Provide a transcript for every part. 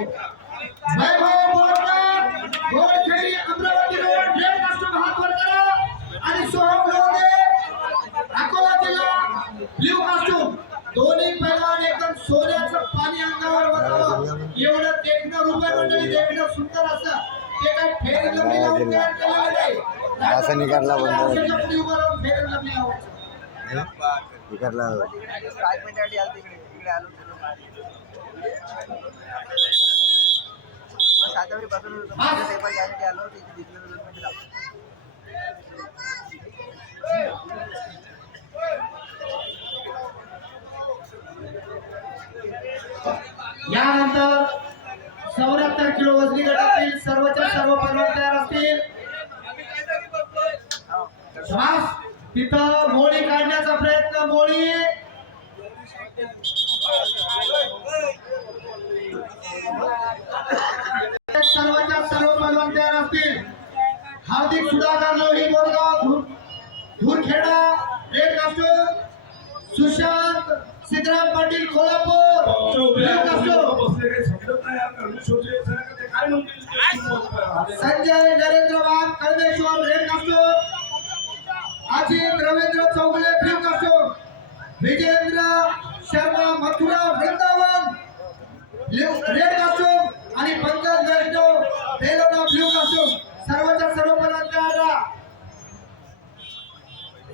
वैभव Borkar Gorkhedi Amravati road red costume हात वर करा आणि सोहम लोंढे अकोला जिल्हा ब्ल्यू कास्टूम दोन्ही पैलवान एकदम सोन्याचं पाणी अंगावर वतावं एवढं देखणं रुपये मंडळी देखणं सुंदर असं ते काय फेर लंबी लावून तयार केलेलं नाही असं निघाला बंद फेर लंबी लावून निघाला 5 मिनिटांसाठी आलो इकडे आलो सातावरी पासून पेपर घ्यायसाठी आलो तिथे दिसलं 2 मिनिटं लागले यानंतर 74 किलो वजनी गटातील सर्वच्या सर्व पैलवान तयार असतील श्वास तिथं मोळी काढण्याचा प्रयत्न मोळी सर्वच्या सर्व पैलवान तयार असतील Hardik Sudhakar Lohi Borgaon Dhurkheda red costume Sushant Siddharam Patil Kolhapur Sanjay Narendra Wagh Kalmeshwar red costume Ajit Ravindra Chougule blue costume Vijendra Sharma Mathura Vrindavan red costume आणि पंकज वैष्णव बेलोना ब्ल्यू कास्टूम सर्वच्या सर्व पदाधिकारी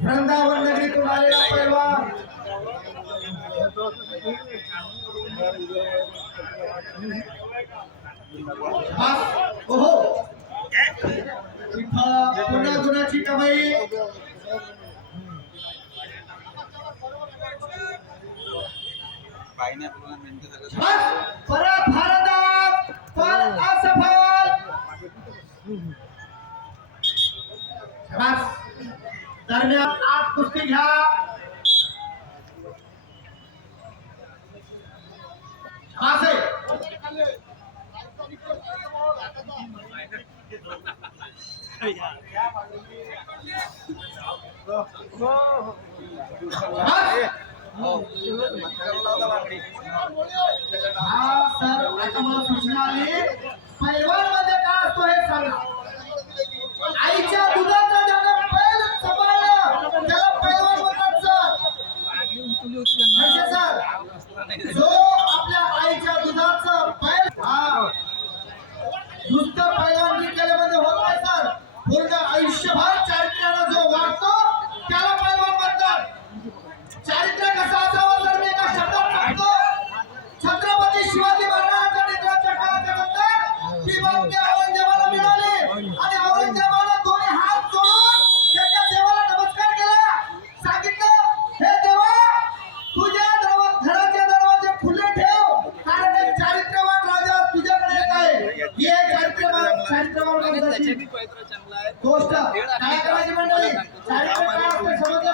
वृंदावन नगरीतून आलेला पैलवान ओहो पुन्हा गुणाची कमाई परत भारतात पण असफल दरम्यान आज कुस्ती घ्या सूचना आली पैलवान मध्ये काय असतो हे सांगा आईच्या दुधाचा ज्याला पैल सांभाळलं त्याला पैलवान म्हणतात सर जो आपल्या आईच्या दुधाचं पैल नुसतं पैलवान केल्यामध्ये होत नाही सर पूर्ण आयुष्यभर चारित्र्याला जो वाटतो त्याला पैलवान म्हणतात चारित्र्य कसं असावं तर मी एका शब्दात सांगतो छत्रपती शिवाजी महाराजांच्या नेतृत्वाच्या काळानंतर ही बातमी औरंगजेबाला मिळाली आणि औरंगजेबाला दोन्ही हात जोडून त्याच्या देवाला नमस्कार केला सांगितलं हे देवा तुझ्या घराचे दरवाजे खुले ठेव कारण एक चारित्र्यवान राजा तुझ्याकडे येत आहे ही एक चारित्र्यवान माणसाची गोष्ट काय करायची मंडळी चारित्र्य काय असते समजलं